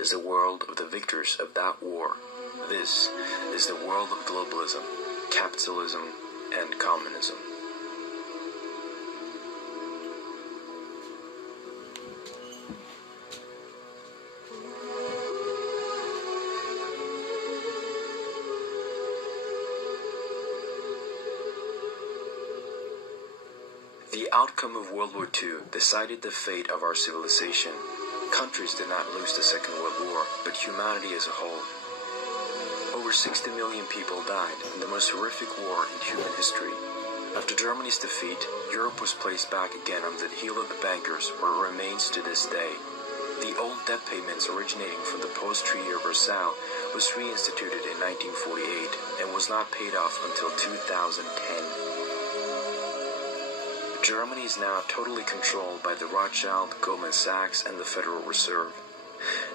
is the world of the victors of that war. This is the world of globalism, capitalism, and communism. The outcome of World War II decided the fate of our civilization. Countries did not lose the Second World War, but humanity as a whole. Over 60 million people died in the most horrific war in human history. After Germany's defeat, Europe was placed back again under the heel of the bankers, where it remains to this day. The old debt payments originating from the post-Treaty of Versailles was reinstituted in 1948 and was not paid off until 2010. Germany is now totally controlled by the Rothschild, Goldman Sachs, and the Federal Reserve.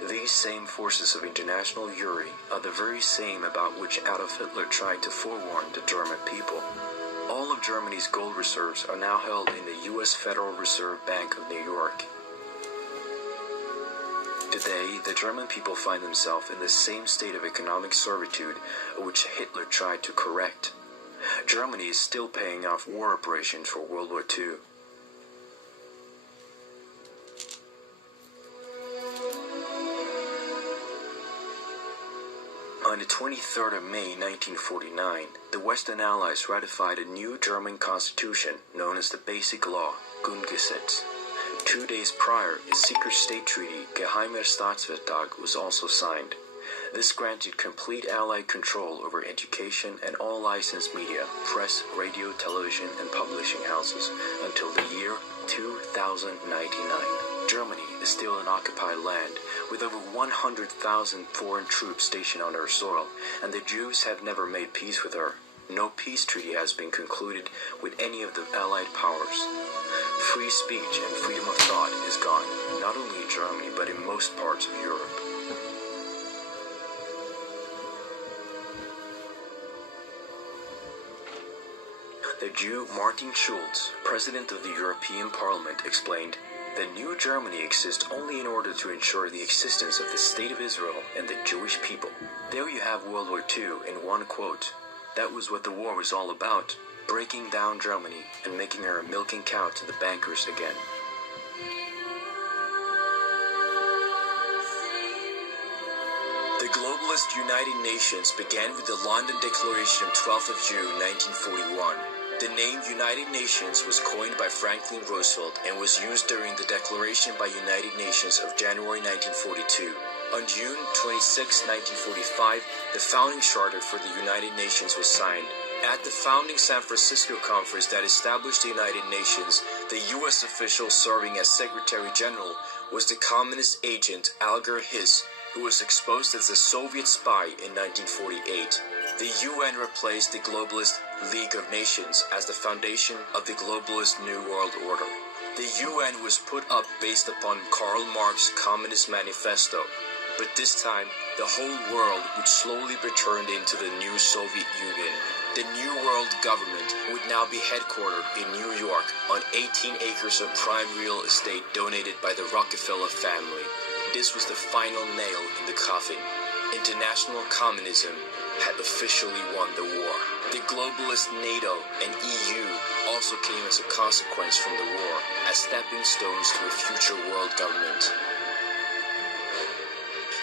These same forces of international fury are the very same about which Adolf Hitler tried to forewarn the German people. All of Germany's gold reserves are now held in the U.S. Federal Reserve Bank of New York. Today, the German people find themselves in the same state of economic servitude which Hitler tried to correct. Germany is still paying off war reparations for World War II. On the 23rd of May 1949, the Western Allies ratified a new German constitution known as the Basic Law, Grundgesetz. 2 days prior, a secret state treaty, Geheimer Staatsvertrag, was also signed. This granted complete Allied control over education and all licensed media, press, radio, television, and publishing houses until the year 2099. Germany is still an occupied land, with over 100,000 foreign troops stationed on her soil, and the Jews have never made peace with her. No peace treaty has been concluded with any of the Allied powers. Free speech and freedom of thought is gone, not only in Germany, but in most parts of Europe. The Jew Martin Schulz, president of the European Parliament, explained, "The new Germany exists only in order to ensure the existence of the State of Israel and the Jewish people." There you have World War II in one quote. That was what the war was all about, breaking down Germany and making her a milking cow to the bankers again. The globalist United Nations began with the London Declaration of 12th of June 1941. The name United Nations was coined by Franklin Roosevelt and was used during the Declaration by United Nations of January 1942. On June 26, 1945, the founding charter for the United Nations was signed. At the founding San Francisco conference that established the United Nations, the U.S. official serving as Secretary General was the communist agent Alger Hiss, who was exposed as a Soviet spy in 1948. The UN replaced the globalist League of Nations as the foundation of the globalist New World Order. The UN was put up based upon Karl Marx's Communist Manifesto, but this time, the whole world would slowly be turned into the new Soviet Union. The New World government would now be headquartered in New York on 18 acres of prime real estate donated by the Rockefeller family. This was the final nail in the coffin. International communism had officially won the war. The globalist NATO and EU also came as a consequence from the war as stepping stones to a future world government.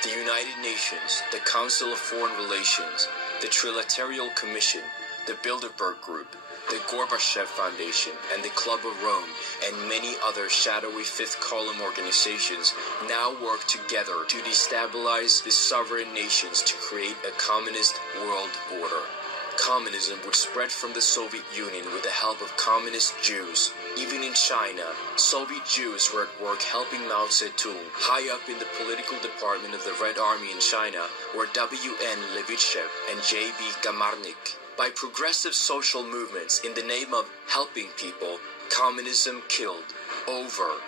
The United Nations, the Council of Foreign Relations, the Trilateral Commission, the Bilderberg Group, the Gorbachev Foundation, and the Club of Rome, and many other shadowy fifth column organizations now work together to destabilize the sovereign nations to create a communist world order. Communism would spread from the Soviet Union with the help of communist Jews. Even in China, Soviet Jews were at work helping Mao Zedong. High up in the political department of the Red Army in China were W.N. Levitchev and J.B. Gamarnik. By progressive social movements in the name of helping people, communism killed over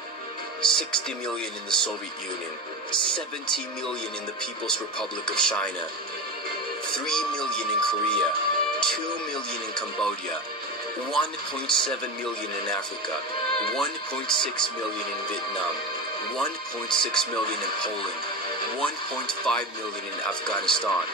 60 million in the Soviet Union, 70 million in the People's Republic of China, 3 million in Korea, 2 million in Cambodia, 1.7 million in Africa, 1.6 million in Vietnam, 1.6 million in Poland, 1.5 million in Afghanistan,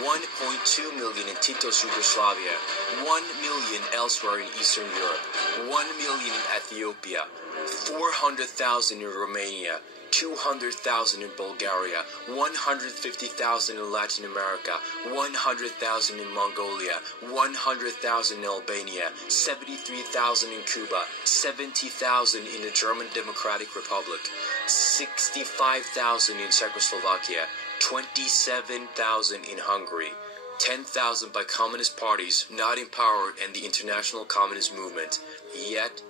1.2 million in Tito's Yugoslavia, 1 million elsewhere in Eastern Europe, 1 million in Ethiopia, 400,000 in Romania, 200,000 in Bulgaria, 150,000 in Latin America, 100,000 in Mongolia, 100,000 in Albania, 73,000 in Cuba, 70,000 in the German Democratic Republic, 65,000 in Czechoslovakia, 27,000 in Hungary, 10,000 by communist parties not in power in the international communist movement. Yet,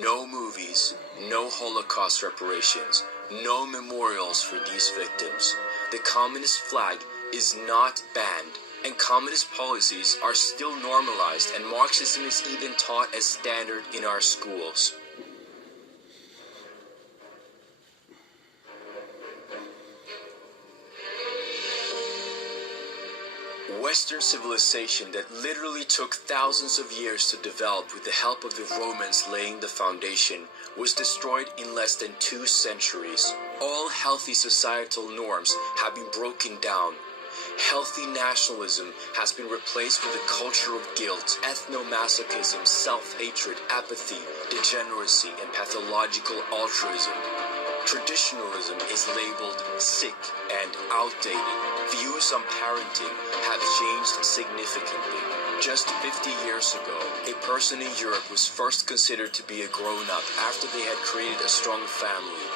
no movies, no Holocaust reparations, no memorials for these victims. The communist flag is not banned, and communist policies are still normalized, and Marxism is even taught as standard in our schools. Western civilization that literally took thousands of years to develop with the help of the Romans laying the foundation was destroyed in less than 2 centuries. All healthy societal norms have been broken down. Healthy nationalism has been replaced with a culture of guilt, ethnomasochism, self-hatred, apathy, degeneracy, and pathological altruism. Traditionalism is labeled sick and outdated. Views on parenting have changed significantly. Just 50 years ago, a person in Europe was first considered to be a grown-up after they had created a strong family.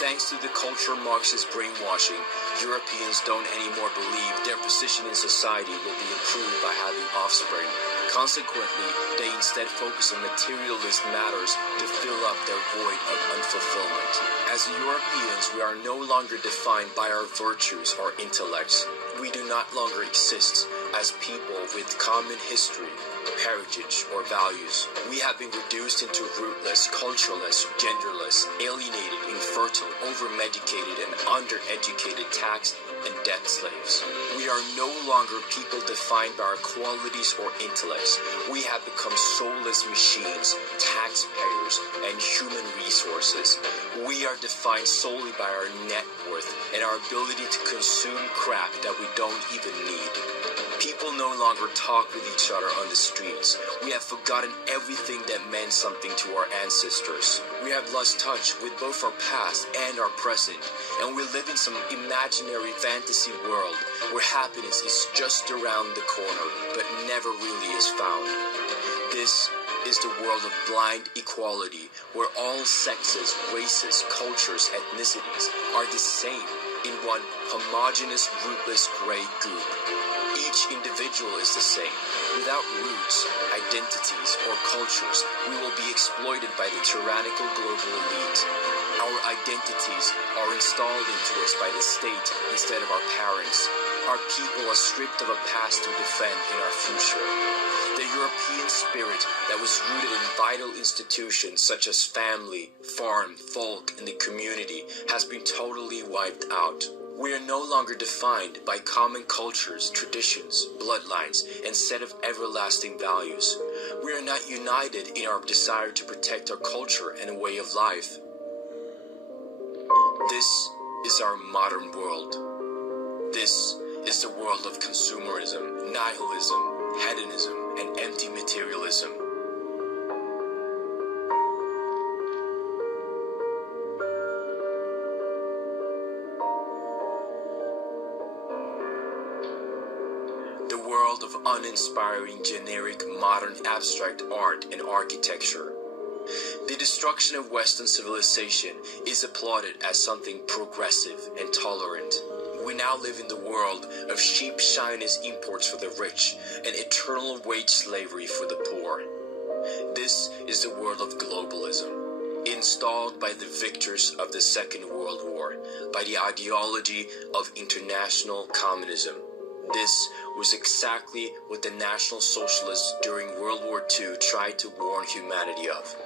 Thanks to the cultural Marxist brainwashing, Europeans don't anymore believe their position in society will be improved by having offspring. Consequently, they instead focus on materialist matters to fill up their void of unfulfillment. As Europeans, we are no longer defined by our virtues or intellects. We do not longer exist as people with common history, heritage, or values. We have been reduced into rootless, cultureless, genderless, alienated, infertile, over-medicated, and under-educated taxed and debt slaves. We are no longer people defined by our qualities or intellects. We have become soulless machines, taxpayers, and human resources. We are defined solely by our net worth and our ability to consume crap that we don't even need. People no longer talk with each other on the streets. We have forgotten everything that meant something to our ancestors. We have lost touch with both our past and our present, and we live in some imaginary fantasy world where happiness is just around the corner, but never really is found. This is the world of blind equality, where all sexes, races, cultures, ethnicities are the same in one homogeneous, rootless gray goop. Each individual is the same. Without roots, identities, or cultures, we will be exploited by the tyrannical global elite. Our identities are installed into us by the state instead of our parents. Our people are stripped of a past to defend in our future. The European spirit that was rooted in vital institutions such as family, farm, folk, and the community has been totally wiped out. We are no longer defined by common cultures, traditions, bloodlines, and set of everlasting values. We are not united in our desire to protect our culture and way of life. This is our modern world. This is the world of consumerism, nihilism, hedonism, and empty materialism. The world of uninspiring, generic, modern, abstract art and architecture. The destruction of Western civilization is applauded as something progressive and tolerant. We now live in the world of cheap Zionist imports for the rich and eternal wage slavery for the poor. This is the world of globalism, installed by the victors of the Second World War, by the ideology of international communism. This was exactly what the National Socialists during World War II tried to warn humanity of.